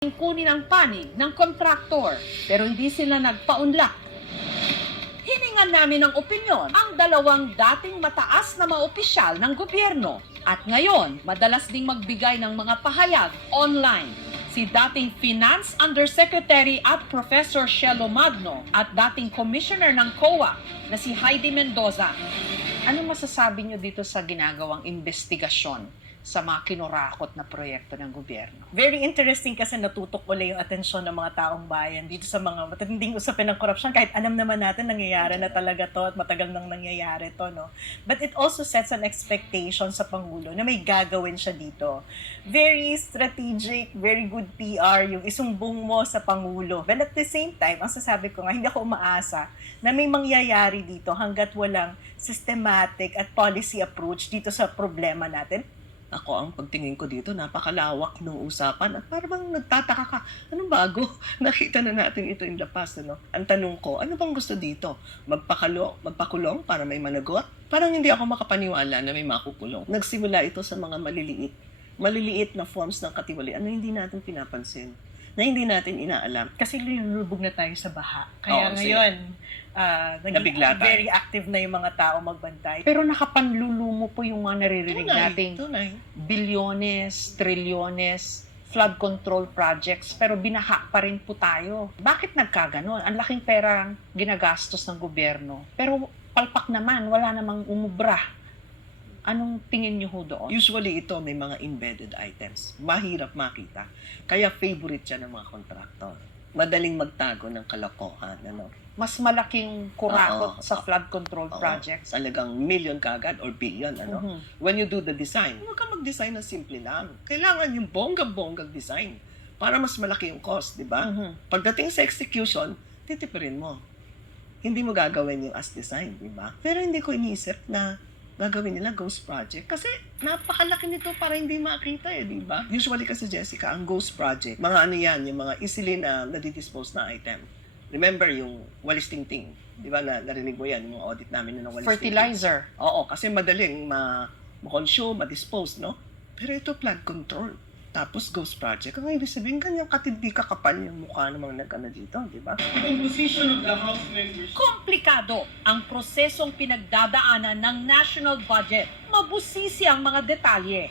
kunin ang panig ng kontraktor pero hindi sila nagpaunlak. Hiningan namin ng opinyon ang dalawang dating mataas na mga opisyal ng gobyerno at ngayon madalas ding magbigay ng mga pahayag online. Si dating Finance Undersecretary at Professor Shelo Magno at dating Commissioner ng COA na si Heidi Mendoza. Anong masasabi niyo dito sa ginagawang investigasyon sa mga kinurakot na proyekto ng gobyerno? Very interesting kasi natutok ulit yung atensyon ng mga taong bayan dito sa mga matinding usapin ng korupsyon kahit alam naman natin nangyayari na talaga to at matagal nang nangyayari to, no? But it also sets an expectation sa Pangulo na may gagawin siya dito. Very strategic, very good PR yung isumbong mo sa Pangulo. But at the same time, ang sasabi ko nga, hindi ako umaasa na may mangyayari dito hanggat walang systematic at policy approach dito sa problema natin. Ako, ang pagtingin ko dito, napakalawak ng usapan at parang nagtataka ka, anong bago? Nakita na natin ito in the past, ano? Ang tanong ko, ano bang gusto dito? Magpakulong para may managot? Parang hindi ako makapaniwala na may makukulong. Nagsimula ito sa mga maliliit na forms ng katiwalian na hindi natin pinapansin, na hindi natin inaalam. Kasi lulubog na tayo sa baha. Kaya Oo, ngayon, nabigla tayo. very active na yung mga tao magbantay. Pero nakapanlulumo po yung mga naririnig nating Tunay. bilyones, trilyones, flood control projects, pero binaha pa rin po tayo. Bakit nagkaganon? Ang laking perang ginagastos ng gobyerno. Pero palpak naman, wala namang umubra. Anong tingin niyo ho doon? Usually ito may mga embedded items. Mahirap makita. Kaya favorite siya ng mga kontraktor. Madaling magtago ng kalokohan. Ano? Mas malaking kurakot Oo, sa flood control Oo, projects. Talagang million kagad or billion. Ano? Mhm. When you do the design, huwag ka mag-design na simple lang. Kailangan yung bonggang-bonggang design para mas malaki yung cost, di ba? Mhm. Pagdating sa execution, titipirin mo. Hindi mo gagawin yung as design, di ba? Pero hindi ko iniisip na gagawin nila ghost project. Kasi napakalaki nito para hindi makita di ba? Usually kasi, Jessica, ang ghost project, mga ano yan, yung mga easily na nadidispose na item. Remember yung walis tingting, di ba? Narinig mo yan, yung mga audit namin na ng walis Fertilizer. tingting. Oo, kasi madaling ma-consume, ma-dispose, no? Pero ito, flood control. Tapos ghost project. Ang ibig sabihin, kanyang katindi kakapal yung mukha ng mga nag-ano dito, di ba? The composition of the House members. Komplikado ang prosesong pinagdadaanan ng national budget. Mabusisi ang mga detalye.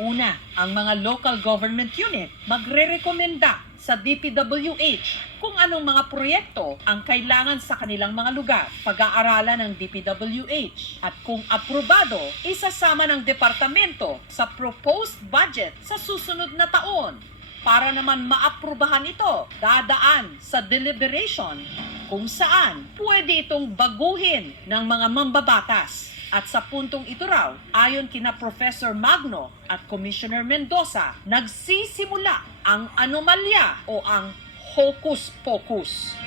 Una, ang mga local government unit magre-rekomenda sa DPWH kung anong mga proyekto ang kailangan sa kanilang mga lugar. Pag-aaralan ng DPWH at kung aprobado, isasama ng departamento sa proposed budget sa susunod na taon. Para naman maaprubahan ito, dadaan sa deliberation kung saan pwede itong baguhin ng mga mambabatas. At sa puntong ito raw, ayon kina Professor Magno at Commissioner Mendoza, nagsisimula ang anomalya o ang hocus-pocus.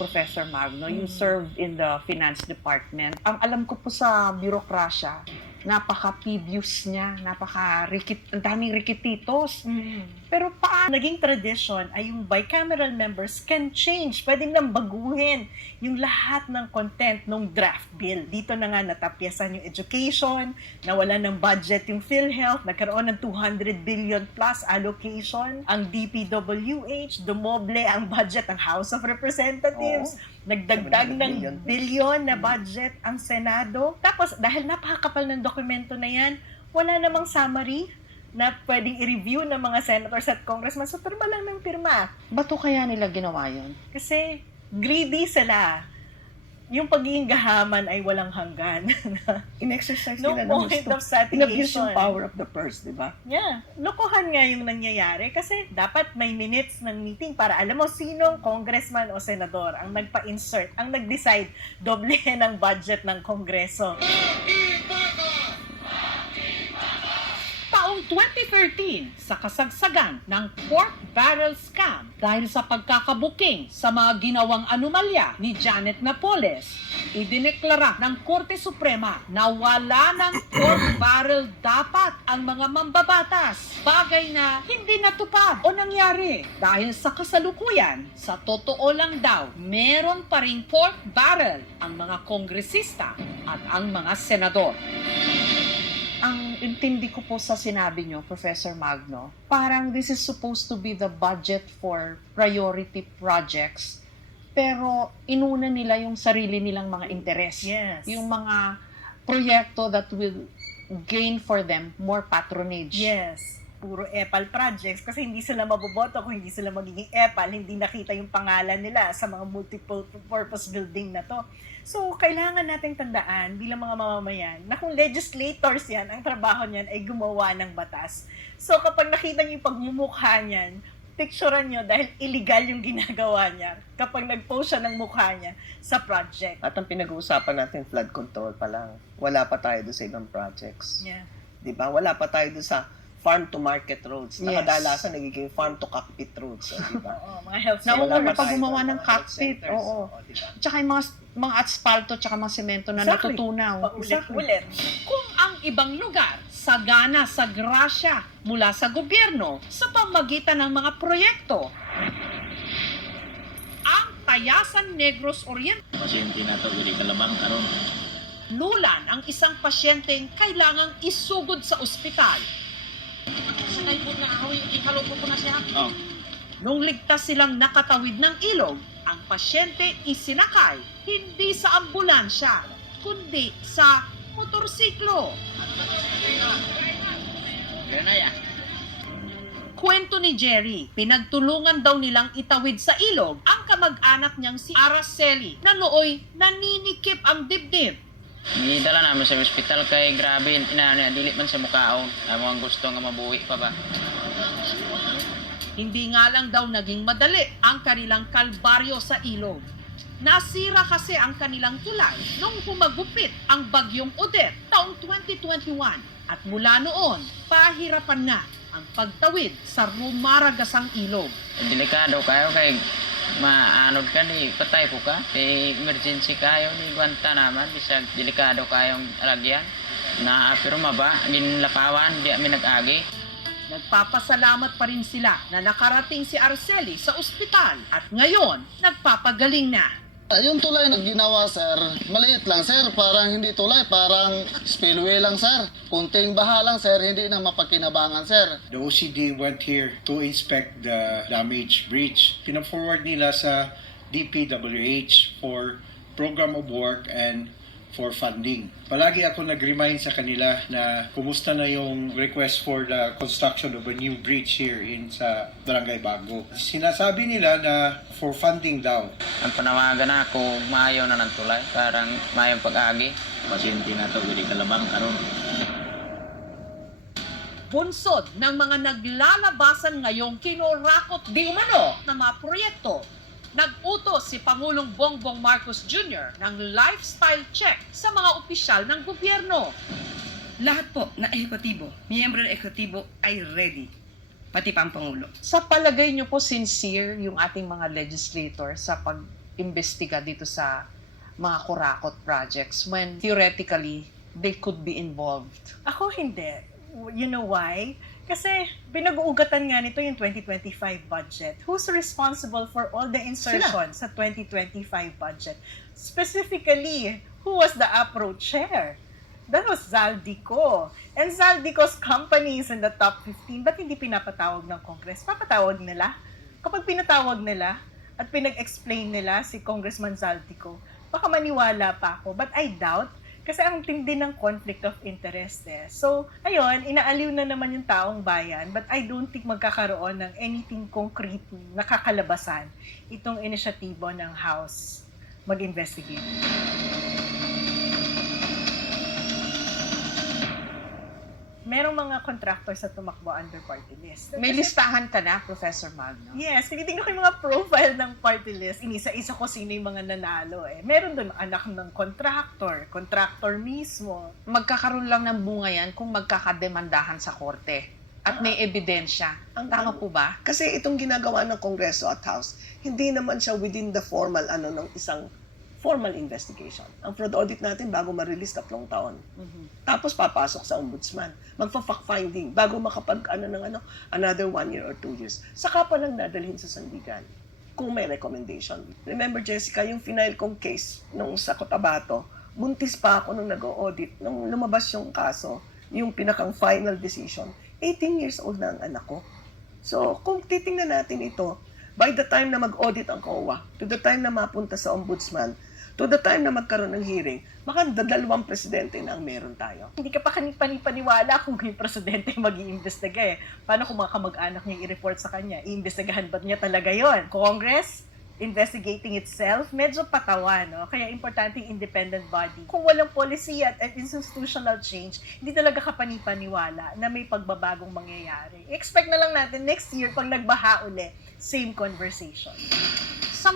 Professor Magno, you served in the finance department. Ang alam ko po sa birokrasya, napaka-tedious niya, ang daming rikititos. Pero paano? Naging tradition ay yung bicameral members can change. Pwede nang baguhin yung lahat ng content ng draft bill. Dito na nga natapyasan yung education, nawala ng budget yung PhilHealth, nagkaroon ng 200 billion plus allocation. Ang DPWH, dumoble ang budget ng House of Representatives. Nagdagdag 700 ng billion. billion na budget ang Senado. Tapos, dahil napakakapal ng dokumento na yan, wala namang summary na pwedeng i-review ng mga senators at congressmen. So, pirma lang ng pirma. Ba't kaya nila ginawa yun? Kasi greedy sila. Yung pagiging gahaman ay walang hanggan. In-exercise No nila ng point gusto. of satiation. In-abuse yung power of the purse, di ba? Yeah. Lokohan nga yung nangyayari kasi dapat may minutes ng meeting para alam mo sinong congressman o senador ang nagpa-insert, ang nag-decide doblehin ang budget ng Kongreso. Taong 2013 sa kasagsagan ng pork barrel scam dahil sa pagkakabuking sa mga ginawang anomalya ni Janet Napoles, idineklara ng Korte Suprema na wala ng pork barrel dapat ang mga mambabatas. Bagay na hindi natupad o nangyari dahil sa kasalukuyan, sa totoo lang daw, meron pa ring pork barrel ang mga kongresista at ang mga senador. ang intindi ko po sa sinabi nyo, Professor Magno, parang this is supposed to be the budget for priority projects, pero inuna nila yung sarili nilang mga interes. Yes. Yung mga proyekto that will gain for them more patronage. Yes. Puro EPAL projects kasi hindi sila maboboto kung hindi sila magiging EPAL, hindi nakita yung pangalan nila sa mga multiple purpose building na to. So, kailangan nating tandaan bilang mga mamamayan na kung legislators yan, ang trabaho niyan ay gumawa ng batas. So, kapag nakita niyo yung pagmumukha niyan, picturean niyo dahil illegal yung ginagawa niya kapag nag-post siya ng mukha niya sa project. At ang pinag-uusapan natin, flood control pa lang. Wala pa tayo doon sa ibang projects. Yeah. Di ba? Wala pa tayo doon sa farm-to-market roads. Yes. Nakadalasan nagiging farm-to-cockpit roads. Di ba? Oo, mga health Nauna Wala na pa pa tayo gumawa doon, ng mga cockpit, health centers. oo. Di ba? Tsaka yung mga asfalto, tsaka mga semento na Exactly. natutunaw. paulit-ulit. Kung ang ibang lugar sagana sa grasya mula sa gobyerno sa pamamagitan ng mga proyekto, ang Tayasan Negros Oriental Pasyente na to, dili kalabang karon. lulan ang isang pasyenteng kailangang isugod sa ospital. Oh, Nung ligtas silang nakatawid ng ilog, ang pasyente isinakay hindi sa ambulansya, kundi sa motorsiklo. yan na yan. Kwento ni Jerry, pinagtulungan daw nilang itawid sa ilog ang kamag-anak niyang si Araceli na nooy naninikip ang dibdib. Gidala namin sa ospital kay grabe, dili man sa mukaon. Amo ang gusto nga mabuhi pa ba. Hindi nga lang daw naging madali ang kanilang kalbaryo sa ilog. Nasira kasi ang kanilang tulay nung humagupit ang bagyong Odette taong 2021 at mula noon, pahirapan na ang pagtawid sa rumaragasang ilog. Delikado kayo kay maanod ka, di patay po ka. Emergency kayo, di banta naman, bisag delikado kayong alagyan. Pero maba, ginlapawan, di amin nag-agi. Nagpapasalamat pa rin sila na nakarating si Araceli sa ospital at ngayon, nagpapagaling na. Yung tulay na ginawa, sir, maliit lang, sir. Parang hindi tulay, parang spillway lang, sir. Kunting baha lang, sir, hindi na mapakinabangan, sir. The OCD went here to inspect the damaged bridge. Pina-forward nila sa DPWH for program of work and for funding. Palagi ako nag-remind sa kanila na kumusta na yung request for the construction of a new bridge here sa Barangay Bago. Sinasabi nila na for funding daw. Ang panawagan ako, maayaw na ng tulay, parang maayaw pag-agi. Pasyente na to, dili kalabang karon. Bunsod ng mga naglalabasan ngayong kinorakot di umano na mga proyekto. Nag-utos si Pangulong Bongbong Marcos Jr. ng lifestyle check sa mga opisyal ng gobyerno. Lahat po na ehekutibo, miyembro ng ehekutibo ay ready. Pati pa ang Pangulo. Sa palagay nyo po, sincere yung ating mga legislator sa pag-imbestiga dito sa mga kurakot projects when theoretically they could be involved? Ako hindi. You know why? Kasi pinag-uugatan nga nito yung 2025 budget. Who's responsible for all the insertions sa 2025 budget? Specifically, who was the APRO chair? That was Zaldico. And Zaldico's company is in the top 15. Ba't hindi pinapatawag ng Congress? Papatawag nila. Kapag pinatawag nila at pinag-explain nila si Congressman Zaldico, baka maniwala pa ako. But I doubt. Kasi ang tindi ng conflict of interest eh. So, ayun, inaaliw na naman yung taong bayan, but I don't think magkakaroon ng anything concrete na kakalabasan itong inisyatibo ng House mag-investigate. Merong mga contractors na tumakbo under party list. May listahan ka na, Professor Magno? Yes, tinitingnan ko yung mga profile ng party list. Inisa-isa ko sino yung mga nanalo eh. Meron doon anak ng contractor mismo. Magkakaroon lang ng bunga yan kung magkakademandahan sa korte at may ebidensya. Tama po ba? Kasi itong ginagawa ng Kongreso at House, hindi naman siya within the formal ng isang formal investigation. Ang fraud audit natin bago ma-release 3 taon. Tapos papasok sa ombudsman. Magfa-fact-finding bago another 1 year or 2 years. Saka pa lang dadalhin sa sandigan kung may recommendation. Remember, Jessica, yung final kong case nung sa Cotabato, buntis pa ako nung nag-audit. Nung lumabas yung kaso, yung pinakang final decision, 18 years old na ang anak ko. So, kung titingnan natin ito, by the time na mag-audit ang COA, to the time na mapunta sa ombudsman, to the time na magkaroon ng hearing, baka dalawang presidente na ang meron tayo. Hindi ka pa panipaniwala kung yung presidente mag-iimbestiga eh. Paano kung mga kamag-anak niya i-report sa kanya? Iimbestigahan ba niya talaga yon? Congress? Investigating itself, medyo patawa, no? Kaya importante yung independent body. Kung walang policy at institutional change, hindi talaga kapanipaniwala na may pagbabagong mangyayari. Expect na lang natin next year, pag nagbaha uli, same conversation.